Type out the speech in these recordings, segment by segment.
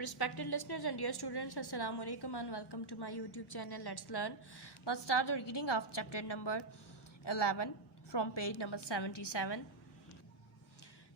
Respected listeners and dear students, Assalamu alaikum and welcome to my YouTube channel. Let's learn. Let's start the reading of chapter number 11 from page number 77.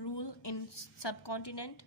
rule in subcontinent.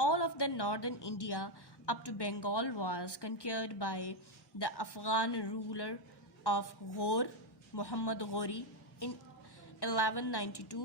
All of the northern India up to Bengal was conquered by the Afghan ruler of Ghor, Muhammad Ghori, in 1192.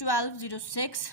1206.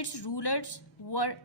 its rulers were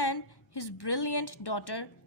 and his brilliant daughter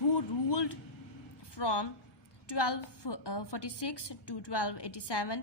who ruled from 1246 to 1287.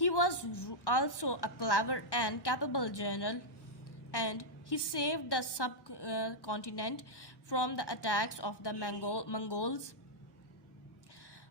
He was also a clever and capable general and he saved the subcontinent from the attacks of the Mongols.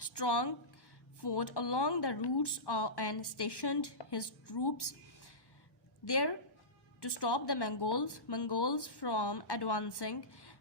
strong fort along the routes and stationed his troops there to stop the Mongols from advancing.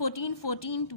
1414 to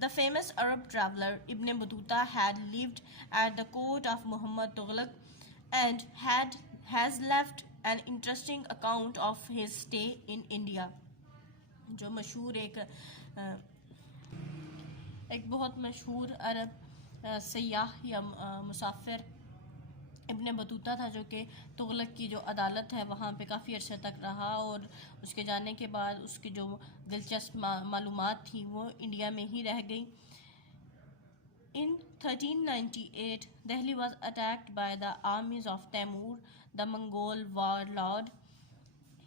The famous Arab traveler Ibn Battuta had lived at the court of Muhammad Tughlaq and has left an interesting account of his stay in India. جو مشہور ایک بہت مشہور عرب سیاح یا مسافر ابن Battuta تھا، جو کہ تغلق کی جو عدالت ہے وہاں پہ کافی عرصے تک رہا، اور اس کے جانے کے بعد اس کی جو دلچسپ معلومات تھیں وہ انڈیا میں ہی رہ گئی. In 1398, Delhi was attacked by the armies of Taimur, the Mongol warlord.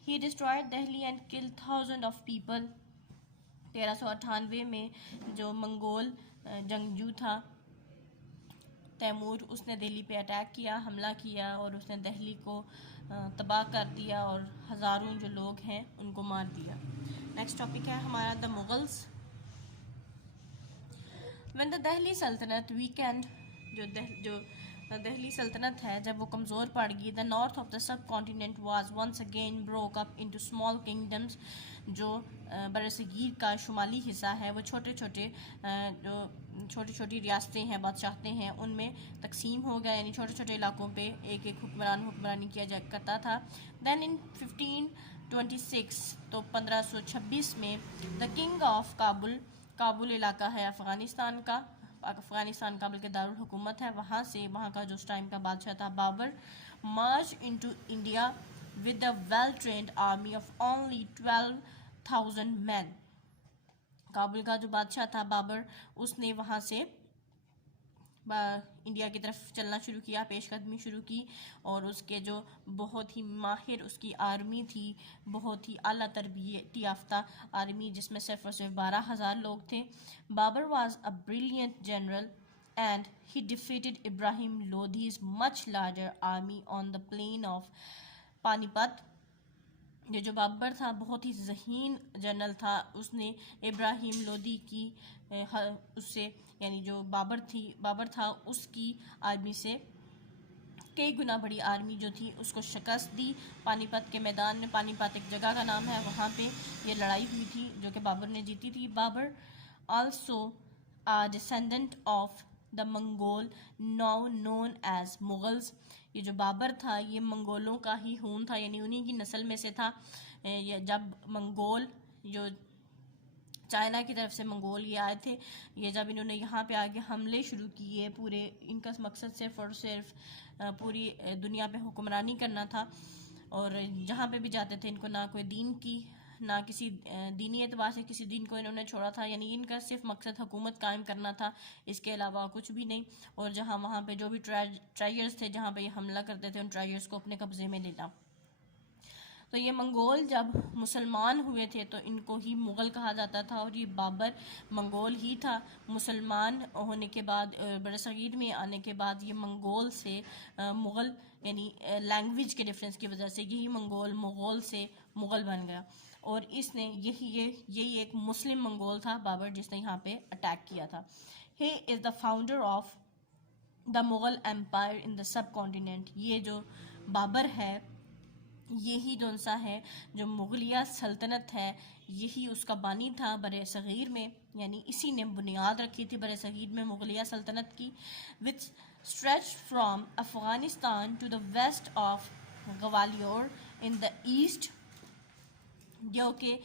He destroyed Delhi and killed thousands of people. 1398 میں جو منگول جنگجو تھا تیمور، اس نے دہلی پہ اٹیک کیا، حملہ کیا، اور اس نے دہلی کو تباہ کر دیا اور ہزاروں جو لوگ ہیں ان کو مار دیا. نیکسٹ ٹاپک ہے ہمارا دا مغلز. when the دہلی سلطنت ویکینڈ جو دہلی سلطنت ہے جب وہ کمزور پڑ گئی، the north of the subcontinent was once again broke up into small kingdoms. جو برصغیر کا شمالی حصہ ہے وہ چھوٹے چھوٹی ریاستیں ہیں، بادشاہتیں ہیں، ان میں تقسیم ہو گیا، یعنی چھوٹے چھوٹے علاقوں پہ ایک ایک حکمرانی کیا کرتا تھا. then in 1526 تو 1526 میں the king of کابل علاقہ ہے افغانستان کابل کے دارالحکومت ہے، وہاں کا جو اس ٹائم کا بادشاہ تھا Babar marched into India with a well-trained army of only 12,000 men. Kabul کا جو بادشاہ تھا بابر، اس نے وہاں سے انڈیا کی طرف چلنا شروع کیا، پیش قدمی شروع کی، اور اس کے جو بہت ہی ماہر اس کی آرمی تھی، بہت ہی اعلیٰ تربیت یافتہ آرمی، جس میں صرف اور صرف 12,000 لوگ تھے. Babar was a brilliant general and he defeated Ibrahim Lodi's much larger army on the plain of Panipat. یہ جو بابر تھا بہت ہی ذہین جنرل تھا، اس نے ابراہیم لودھی کی اس سے یعنی جو بابر تھا اس کی آرمی سے کئی گنا بڑی آرمی جو تھی اس کو شکست دی. پانی پت کے میدان میں، پانی پت ایک جگہ کا نام ہے، وہاں پہ یہ لڑائی ہوئی تھی جو کہ بابر نے جیتی تھی. Babar also a descendant of the Mongol now known as Mughals. یہ جو بابر تھا یہ منگولوں کا ہی خون تھا، یعنی انہی کی نسل میں سے تھا. جب منگول جو چائنا کی طرف سے منگول یہ آئے تھے، یہ جب انہوں نے یہاں پہ آگے حملے شروع کیے، پورے ان کا مقصد صرف اور صرف پوری دنیا پہ حکمرانی کرنا تھا، اور جہاں پہ بھی جاتے تھے ان کو نہ کوئی دین کی، نہ کسی دینی اعتبار سے کسی دین کو انہوں نے چھوڑا تھا، یعنی ان کا صرف مقصد حکومت قائم کرنا تھا، اس کے علاوہ کچھ بھی نہیں. اور جہاں وہاں پہ جو بھی ٹرائرز تھے، جہاں پہ یہ حملہ کرتے تھے، ان ٹرائرز کو اپنے قبضے میں لینا. تو یہ منگول جب مسلمان ہوئے تھے تو ان کو ہی مغل کہا جاتا تھا، اور یہ بابر منگول ہی تھا. مسلمان ہونے کے بعد، برصغیر میں آنے کے بعد، یہ منگول سے مغل یعنی لینگویج کے ڈفرینس کی وجہ سے یہی مغول سے مغل بن گیا، اور اس نے یہی ایک مسلم منگول تھا بابر جس نے یہاں پہ اٹیک کیا تھا. He is the founder of the Mughal Empire in the subcontinent. یہ جو بابر ہے یہی جونسا ہے جو مغلیہ سلطنت ہے، یہی اس کا بانی تھا برِ صغیر میں، یعنی اسی نے بنیاد رکھی تھی برِ صغیر میں مغلیہ سلطنت کی. which stretched from Afghanistan to the west of Gwalior in the east. جو کہ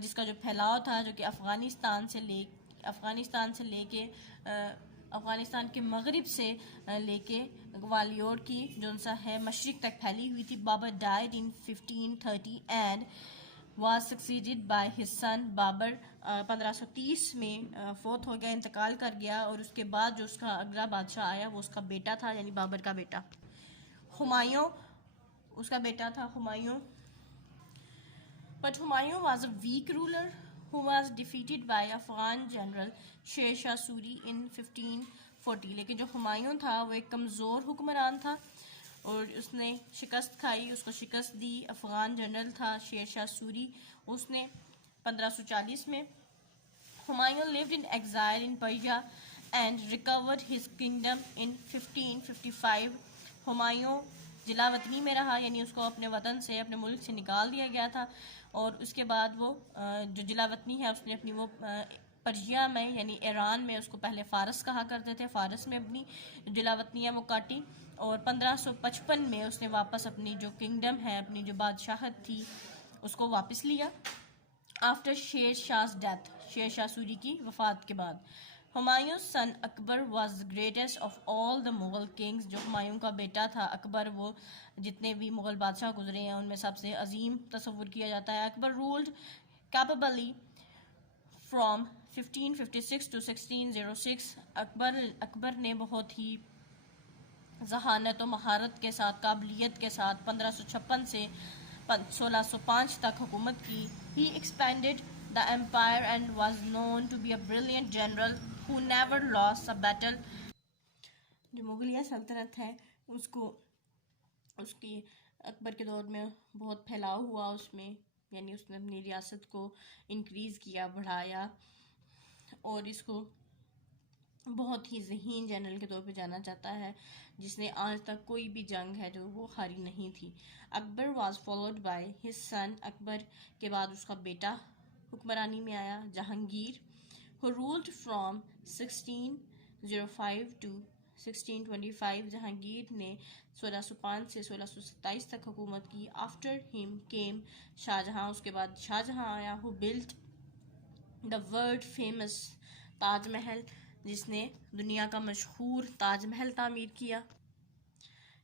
جس کا جو پھیلاؤ تھا جو کہ افغانستان سے لے کے افغانستان کے مغرب سے لے کے گوالیور کی جونسا ہے مشرق تک پھیلی ہوئی تھی. Babar died in 1530 and was succeeded by his son. Babar 1530 میں فوت ہو گیا، انتقال کر گیا، اور اس کے بعد جو اس کا اگلا بادشاہ آیا وہ اس کا بیٹا تھا، یعنی بابر کا بیٹا ہمایوں، اس کا بیٹا تھا Humayun. But Humayun was a weak ruler who was defeated by Afghan general Sher Shah Suri in 1540. لیکن جو ہمایوں تھا وہ ایک کمزور حکمران تھا اور اس نے شکست کھائی، اس کو شکست دی. افغان جنرل تھا شیر شاہ سوری، اس نے 1540 میں. Humayun lived in exile in Persia and recovered his kingdom in 1555. Humayun جلا وطنی میں رہا، یعنی اس کو اپنے وطن سے، اپنے ملک سے نکال دیا گیا تھا، اور اس کے بعد وہ جو جلا وطنی ہے اس نے اپنی وہ پرشیا میں یعنی ایران میں اس کو پہلے فارس کہا کرتے تھے، فارس میں اپنی دلاوطنیاں وہ کاٹی، اور 1555 میں اس نے واپس اپنی جو کنگڈم ہے، اپنی جو بادشاہت تھی اس کو واپس لیا آفٹر شیر شاہ's ڈیتھ، شیر شاہ سوری کی وفات کے بعد۔ Humayun son Akbar was the greatest of all the Mughal kings, جو ہمایوں کا بیٹا تھا اکبر، وہ جتنے بھی مغل بادشاہ گزرے ہیں ان میں سب سے عظیم تصور کیا جاتا ہے۔ اکبر ruled capably from 1556 to 1606۔ اکبر نے بہت ہی ذہانت و مہارت کے ساتھ، قابلیت کے ساتھ 1556 سے 1605 تک حکومت کی۔ He expanded the empire and was known to be a brilliant general who never lost a battle۔ جو مغلیہ سلطنت ہے اس کی اکبر کے دور میں بہت پھیلاؤ ہوا اس میں، یعنی اس نے اپنی ریاست کو انکریز کیا، بڑھایا، اور اس کو بہت ہی ذہین جنرل کے طور پہ جانا جاتا ہے، جس نے آج تک کوئی بھی جنگ ہے جو وہ ہاری نہیں تھی۔ Akbar was followed by his son, Akbar کے بعد اس کا بیٹا حکمرانی میں آیا، Jahangir, who ruled from 1605 to 1625۔ Jahangir نے 1605 سے 1627 تک حکومت کی۔ After him came شاہجہاں، اس کے بعد شاہجہاں آیا، who built the world famous Taj Mahal, جس نے دنیا کا مشہور تاج محل تعمیر کیا۔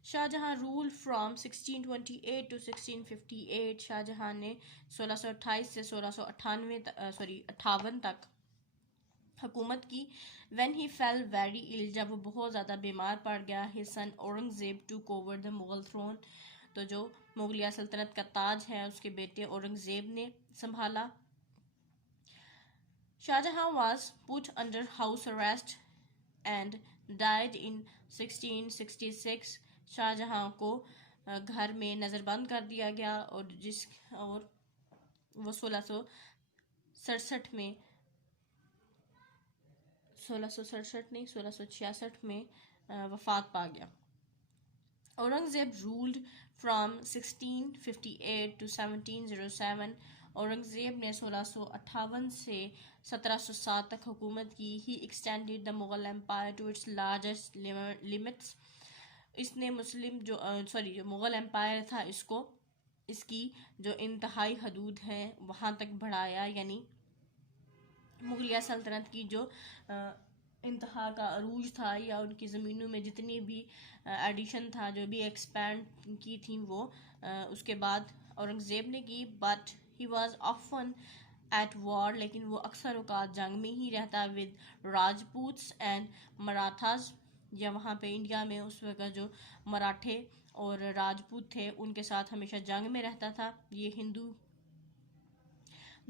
Shahjahan rule from 1628 to 1658۔ Shahjahan نے 1628 سے 1658 تک حکومت کی۔ When he fell very ill، جب وہ بہت زیادہ بیمار پڑ گیا، his son Aurangzeb took over the Mughal throne، تو جو مغلیہ سلطنت کا تاج ہے اس کے بیٹے اورنگزیب نے سنبھالا۔ Shahjahan was put under house arrest and died in 1666۔ Shahjahan کو گھر میں نظر بند کر دیا گیا، اور وہ 1666 میں وفات پا گیا۔ Aurangzeb ruled from 1658 to 1707۔ Aurangzeb نے 1658 سے 1707 تک حکومت کی۔ He extended the Mughal empire to its largest limits۔ اس نے جو مغل امپائر تھا اس کی جو انتہائی حدود ہیں وہاں تک بڑھایا، یعنی مغلیہ سلطنت کی جو انتہا کا عروج تھا، یا ان کی زمینوں میں جتنی بھی ایڈیشن تھا، جو بھی ایکسپینڈ کی تھیں، وہ اس کے بعد اورنگزیب نے کی۔ But he was often at war, لیکن وہ اکثر اوقات جنگ میں ہی رہتا، ود راجپوتس اینڈ مراٹھاز، یا وہاں پہ انڈیا میں اس وقت جو مراٹھے اور راجپوت تھے ان کے ساتھ ہمیشہ جنگ میں رہتا تھا۔ یہ ہندو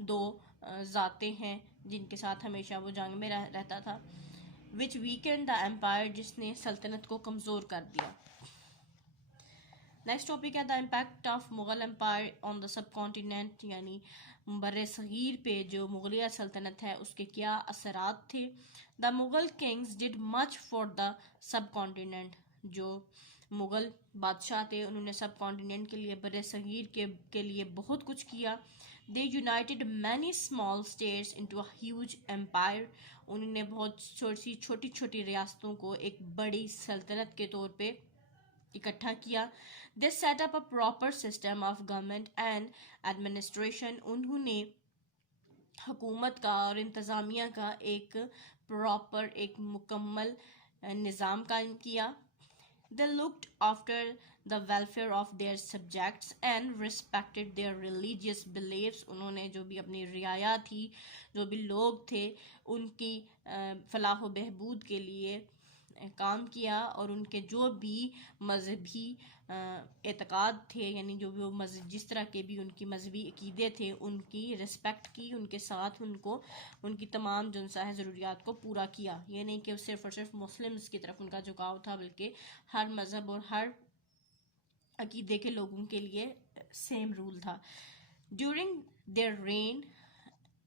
دو ذاتیں ہیں جن کے ساتھ ہمیشہ وہ جنگ میں رہتا تھا۔ which weakened the empire، جس نے سلطنت کو کمزور کر دیا۔ نیکسٹ ٹاپک ہے the impact of Mughal empire on the subcontinent, یعنی بر صغیر پہ جو مغلیہ سلطنت ہے اس کے کیا اثرات تھے۔ The Mughal kings did much for the subcontinent, جو مغل بادشاہ تھے انہوں نے سب کانٹیننٹ کے لیے، بر صغیر کے لیے بہت کچھ کیا۔ They united many small states into a huge empire, انہوں نے بہت چھوٹی چھوٹی ریاستوں کو ایک بڑی سلطنت کے طور پہ اکٹھا کیا۔ They set up a proper system of government and administration, انہوں نے حکومت کا اور انتظامیہ کا ایک پراپر، ایک مکمل نظام قائم کیا۔ They looked after the welfare of their subjects and respected their religious beliefs، انہوں نے جو بھی اپنی رعایا تھی، جو بھی لوگ تھے، ان کی فلاح و بہبود کے لیے کام کیا، اور ان کے جو بھی مذہبی اعتقاد تھے، یعنی جو بھی وہ جس طرح کے بھی ان کی مذہبی عقیدے تھے ان کی رسپیکٹ کی، ان کے ساتھ ان کی تمام جنسا ضروریات کو پورا کیا۔ یہ نہیں کہ صرف اور صرف مسلمز کی طرف ان کا جھکاؤ تھا، بلکہ ہر مذہب اور ہر عقیدے کے لوگوں کے لیے سیم رول تھا۔ ڈیورنگ دیئر رین،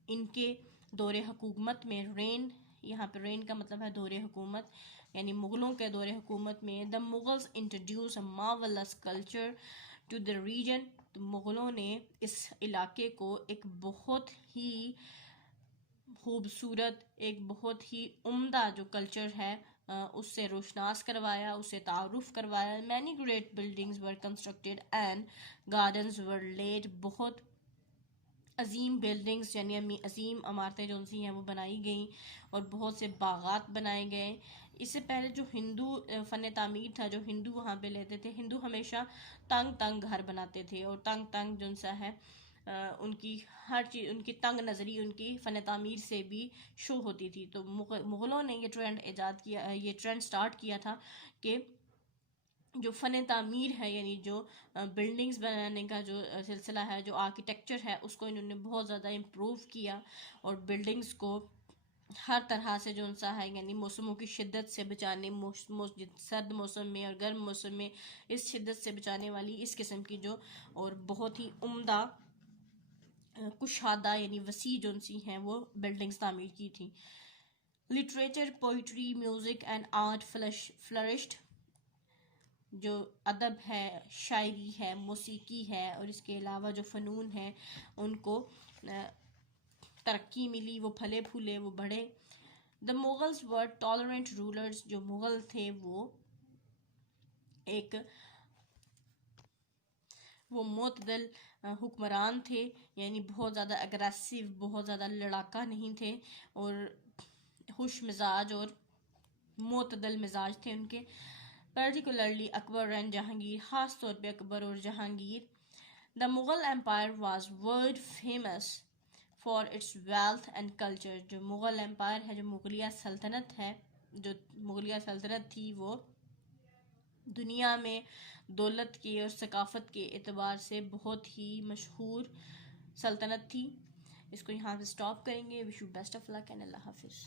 ان کے دور حکومت میں، رین یہاں پہ رین کا مطلب ہے دور حکومت، یعنی مغلوں کے دور حکومت میں، the Mughals introduced a marvelous culture to the region، مغلوں نے اس علاقے کو ایک بہت ہی خوبصورت، ایک بہت ہی عمدہ جو کلچر ہے اس سے روشناس کروایا، اسے تعارف کروایا. Many great buildings were constructed and gardens were lead. بہت عظیم بلڈنگز یعنی عظیم عمارتیں جو سی ہیں وہ بنائی گئیں اور بہت سے باغات بنائے گئے. اس سے پہلے جو ہندو فن تعمیر تھا، جو ہندو وہاں پہ لیتے تھے، ہندو ہمیشہ تنگ تنگ گھر بناتے تھے، اور تنگ تنگ جو سا ہے ان کی ہر چیز، ان کی تنگ نظری ان کی فن تعمیر سے بھی شو ہوتی تھی. تو مغلوں نے یہ ٹرینڈ ایجاد کیا، یہ ٹرینڈ سٹارٹ کیا تھا کہ جو فن تعمیر ہے، یعنی جو بلڈنگز بنانے کا جو سلسلہ ہے، جو آرکیٹیکچر ہے، اس کو انہوں نے بہت زیادہ امپروو کیا، اور بلڈنگز کو ہر طرح سے جو سا ہے یعنی موسموں کی شدت سے بچانے، سرد موسم میں اور گرم موسم میں اس شدت سے بچانے والی اس قسم کی جو اور بہت ہی عمدہ کشادہ یعنی وسیع جو سی ہیں وہ بلڈنگز تعمیر کی تھی. Literature, poetry, music and art flourished. جو ادب ہے، شاعری ہے، موسیقی ہے، اور اس کے علاوہ جو فنون ہیں ان کو ترقی ملی، وہ پھلے پھولے، وہ بڑھے. دا مغلز ور ٹالرنٹ رولرز. جو مغل تھے وہ معتدل حکمران تھے، یعنی بہت زیادہ اگریسو، بہت زیادہ لڑاکا نہیں تھے، اور خوش مزاج اور معتدل مزاج تھے ان کے. particularly Akbar and Jahangir. خاص طور پہ اکبر اور Jahangir. The Mughal Empire was world famous for its wealth and culture. جو مغل امپائر ہے، جو مغلیہ سلطنت ہے، جو مغلیہ سلطنت تھی، وہ دنیا میں دولت کے اور ثقافت کے اعتبار سے بہت ہی مشہور سلطنت تھی. اس کو یہاں سے سٹاپ کریں گے. Wish you best of luck and اللہ حافظ.